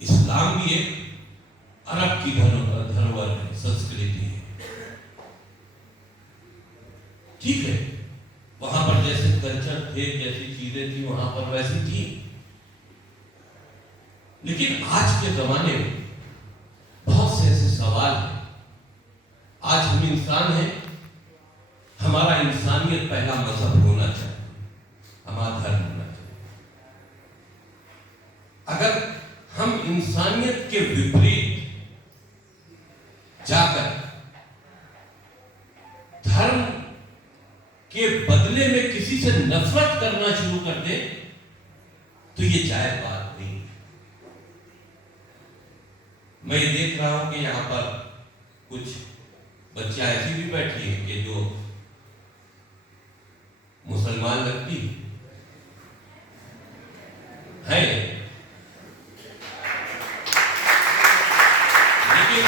इस्लाम भी एक अरब की धरोहर है, संस्कृति है। ठीक है, वहां पर जैसे कल्चर थे, जैसी चीजें थी वहां पर वैसी थी, लेकिन आज के जमाने में बहुत से ऐसे सवाल हैं। आज हम इंसान हैं, हमारा इंसानियत पहला मजहब होना चाहिए, हमारा धर्म होना चाहिए। अगर हम इंसानियत के विपरीत जाकर धर्म के बदले में किसी से नफरत करना शुरू कर दे तो ये जायज बात नहीं। मैं ये देख रहा हूं कि यहां पर कुछ बच्चियां ऐसी भी बैठी हैं कि जो मुसलमान लगती है, लेकिन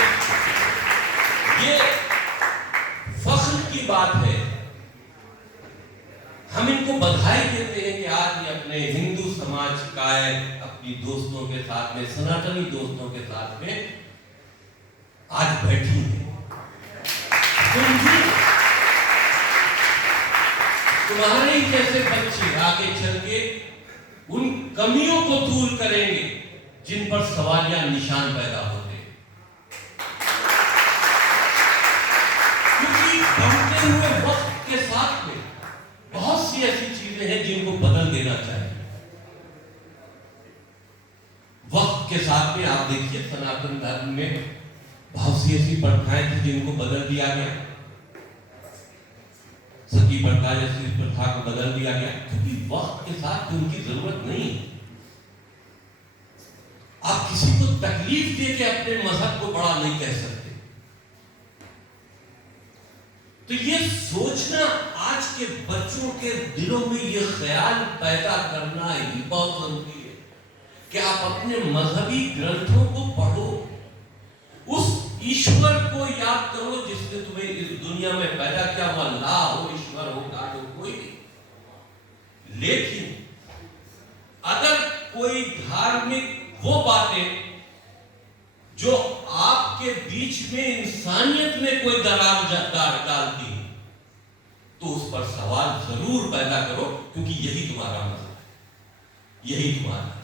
ये फख्र की बात है। हम इनको बधाई देते हैं कि आज ये अपने हिंदू समाज का अपनी दोस्तों के साथ में, सनातनी दोस्तों के साथ में आज बैठी है। तुम्हारे ही जैसे बच्चे आगे चल के उन कमियों को दूर करेंगे जिन पर सवाल या निशान पैदा होते हैं, क्योंकि बढ़ते हुए वक्त के साथ में बहुत सी ऐसी चीजें हैं जिनको बदल देना चाहिए। वक्त के साथ में आप देखिए सनातन धर्म में बहुत सी ऐसी प्रथाएं थी जिनको बदल दिया गया, सती प्रथा जैसी प्रथा को बदल दिया गया, क्योंकि वक्त के साथ उनकी जरूरत नहीं। आप किसी को तकलीफ दे के अपने मजहब को बड़ा नहीं कह सकते। तो ये सोचना, आज के बच्चों के दिलों में ये ख्याल पैदा करना ही बहुत जरूरी है कि आप अपने मजहबी ग्रंथों को पढ़ो, उस ईश्वर को याद करो जिसने तुम्हें इस दुनिया में पैदा किया हुआ। अल्लाह हो, ईश्वर हो, गॉड हो, कोई भी। लेकिन अगर कोई धार्मिक वो बातें जो आपके बीच में इंसानियत में कोई दरार डालती है, तो उस पर सवाल जरूर पैदा करो, क्योंकि यही तुम्हारा मजहब है, यही तुम्हारा है।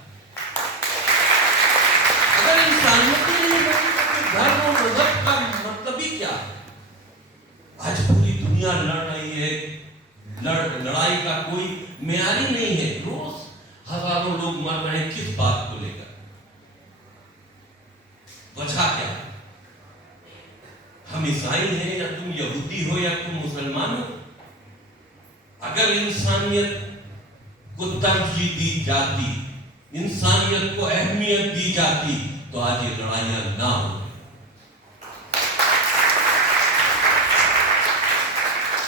अगर इंसानियत ही नहीं होती तो धर्म और मजहब का मतलब ही क्या है? आज पूरी दुनिया लड़ रही है, लड़ाई का कोई मेयार ही नहीं है। रोज हजारों लोग मर रहे हैं, किस बात को लेकर? वजह क्या है? हम ईसाई हैं या तुम यहूदी हो या तुम मुसलमान हो। अगर इंसानियत को तरजीह दी जाती, इंसानियत को अहमियत दी जाती, तो आज ये लड़ाइयां ना हो।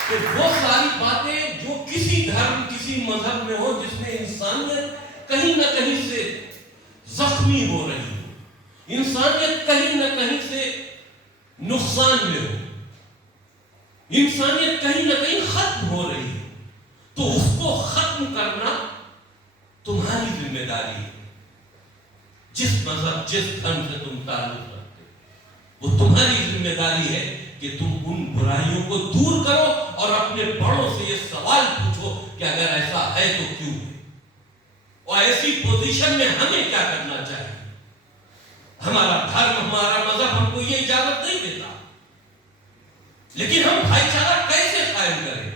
तो वो सारी बातें जो किसी धर्म, किसी मजहब में हो, जिसमें इंसानियत कहीं ना कहीं से जख्मी हो रही है, इंसानियत कहीं ना कहीं से नुकसान में हो, इंसानियत कहीं ना कहीं खत्म हो रही है, तो उसको खत्म करना तुम्हारी जिम्मेदारी है। जिस मजहब, जिस धर्म से तुम ताल्लुक रखते हो, वो तुम्हारी जिम्मेदारी है कि तुम उन बुराइयों को दूर करो और अपने बड़ों से ये सवाल पूछो कि अगर ऐसा है तो क्यों, और ऐसी पोजीशन में हमें क्या करना चाहिए। हमारा धर्म, हमारा मजहब हमको ये इजाजत नहीं देता, लेकिन हम भाईचारा कैसे कायम करें,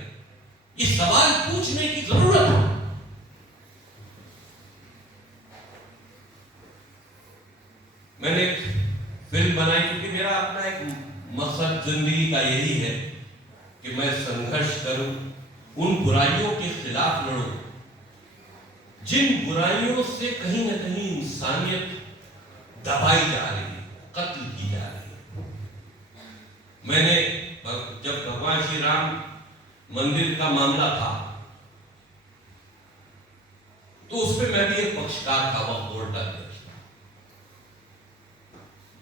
ये सवाल पूछने की जरूरत है। मैंने एक फिल्म बनाई क्योंकि मेरा अपना एक मकसद जिंदगी का यही है कि मैं संघर्ष करूं, उन बुराइयों के खिलाफ लड़ूं जिन बुराइयों से कहीं ना कहीं इंसानियत दबाई जा रही है, कत्ल की जा रही है। मैंने जब भगवान श्री राम मंदिर का मामला था तो उसमें मैं भी एक पक्षकार था, वह बोर्ड का।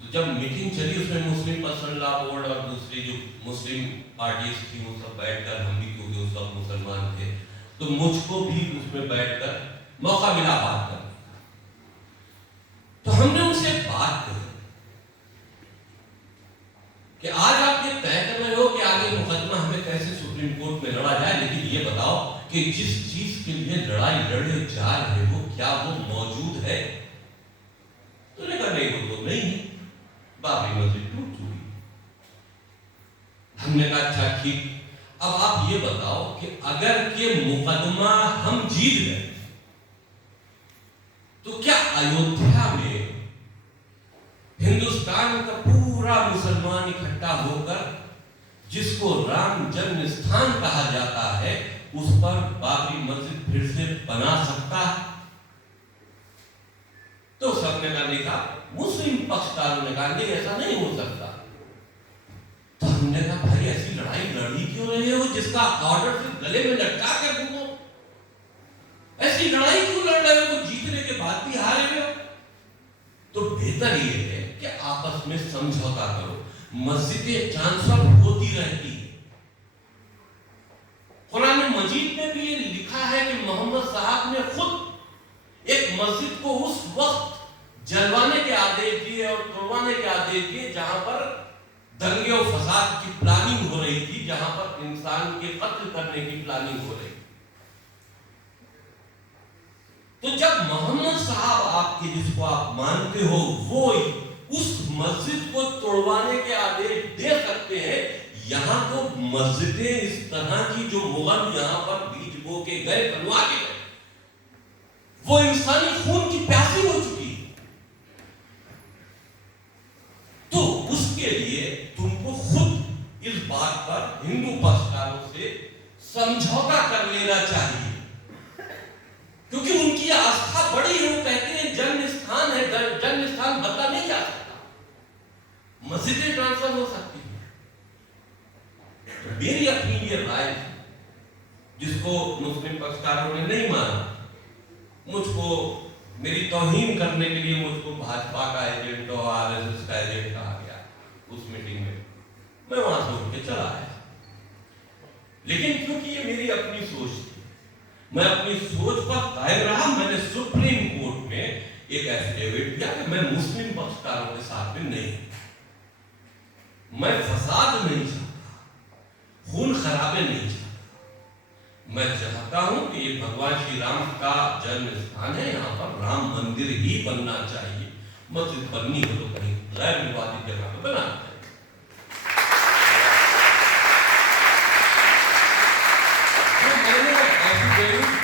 तो जब मीटिंग चली उसमें मुस्लिम पर्सनल लॉ बोर्ड और दूसरी जो मुस्लिम पार्टीज थी वो सब बैठकर, हम भी क्योंकि उस वक्त मुसलमान थे तो मुझको भी उसमें बैठकर मौका मिला बात करने का। तो हमने उनसे कि जिस चीज के लिए लड़ाई लड़े जा रहे हो क्या वो मौजूद है? तूने कहा नहीं, वो तो नहीं है, बाबरी मस्जिद टूट चुकी। हमने कहा अच्छा ठीक, अब आप ये बताओ कि अगर के मुकदमा हम जीत गए तो क्या अयोध्या में हिंदुस्तान का पूरा मुसलमान इकट्ठा होकर जिसको राम जन्म स्थान कहा जाता है उस पर बाबरी मस्जिद फिर से बना सकता है? तो सबने कहा नहीं, कहा मुस्लिम पक्षकारों ने कहा नहीं, ऐसा नहीं हो सकता। तो हमने कहा भाई ऐसी लड़ाई लड़ी क्यों रहे हो जिसका ऑर्डर सिर्फ गले में लटका कर घूमो? ऐसी लड़ाई क्यों लड़ रहे हो जीतने के बाद भी हारे हो? तो बेहतर ये है कि आपस में समझौता करो। मस्जिदें ट्रांसफर होती रहती है। कुरान मजीद में भी ये लिखा है कि मोहम्मद साहब ने खुद एक मस्जिद को उस वक्त जलवाने के आदेश दिए और तोड़वाने के आदेश दिए जहां पर दंगे और फसाद की प्लानिंग हो रही थी, जहां पर इंसान के कत्ल करने की प्लानिंग हो रही थी। तो जब मोहम्मद साहब आपके जिसको आप मानते हो वो उस मस्जिद को तोड़वाने के आदेश दे सकते हैं, यहां तो मस्जिदें इस तरह की जो मुगल यहां पर बीज बो के गए, बनवा के गए, वो इंसानी खून की प्यासी हो चुकी है। तो उसके लिए तुमको खुद इस बात पर हिंदू पक्षकारों से समझौता कर लेना चाहिए, क्योंकि उनकी आस्था बड़ी है। वो कहते हैं जन्म स्थान है, जन्म स्थान बदला नहीं जा सकता, मस्जिदें ट्रांसफर हो सकती है। तो मेरी अपनी ये राय, जिसको मुस्लिम पक्षकारों ने नहीं माना, मुझको मेरी तौहीन करने के लिए मुझको भाजपा का एजेंट और आरएसएस का एजेंट कहा गया उस मीटिंग में, मैं वहां से उठ के चला आया। लेकिन क्योंकि ये मेरी अपनी सोच थी, मैं अपनी सोच पर कायम रहा। मैंने सुप्रीम कोर्ट में एक एफिडेविट दिया कि मैं मुस्लिम पक्षकारों के साथ में नहीं, मैं फसाद नहीं चाहता, खून खराबे नहीं चाहता। मैं चाहता हूं कि ये भगवान श्री राम का जन्म स्थान है, यहाँ पर राम मंदिर ही बनना चाहिए। मस्जिद बननी हो तो कहीं गैर विवादित जगह पर बनाना चाहिए।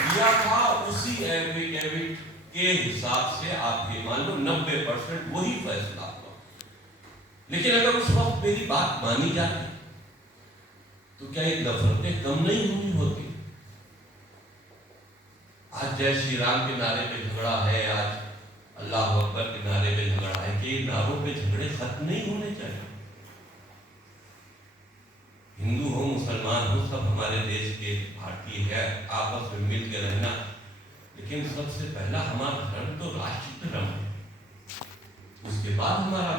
दिया था उसी एफिडेविट के हिसाब से आप ये मान लो 90% वही फैसला हुआ। लेकिन अगर उस वक्त मेरी बात मानी जाती तो क्या ये नफरतें कम नहीं होनी होती? आज जय श्री राम के नारे पे झगड़ा है, आज अल्लाह अकबर के नारे पे झगड़ा है, कि नारों पे झगड़े खत्म नहीं होने चाहिए। हिंदू हो मुसलमान हो सब हमारे देश के भारतीय है, आपस में मिल के रहना। लेकिन सबसे पहला हमारा धर्म तो राष्ट्र धर्म है, उसके बाद हमारा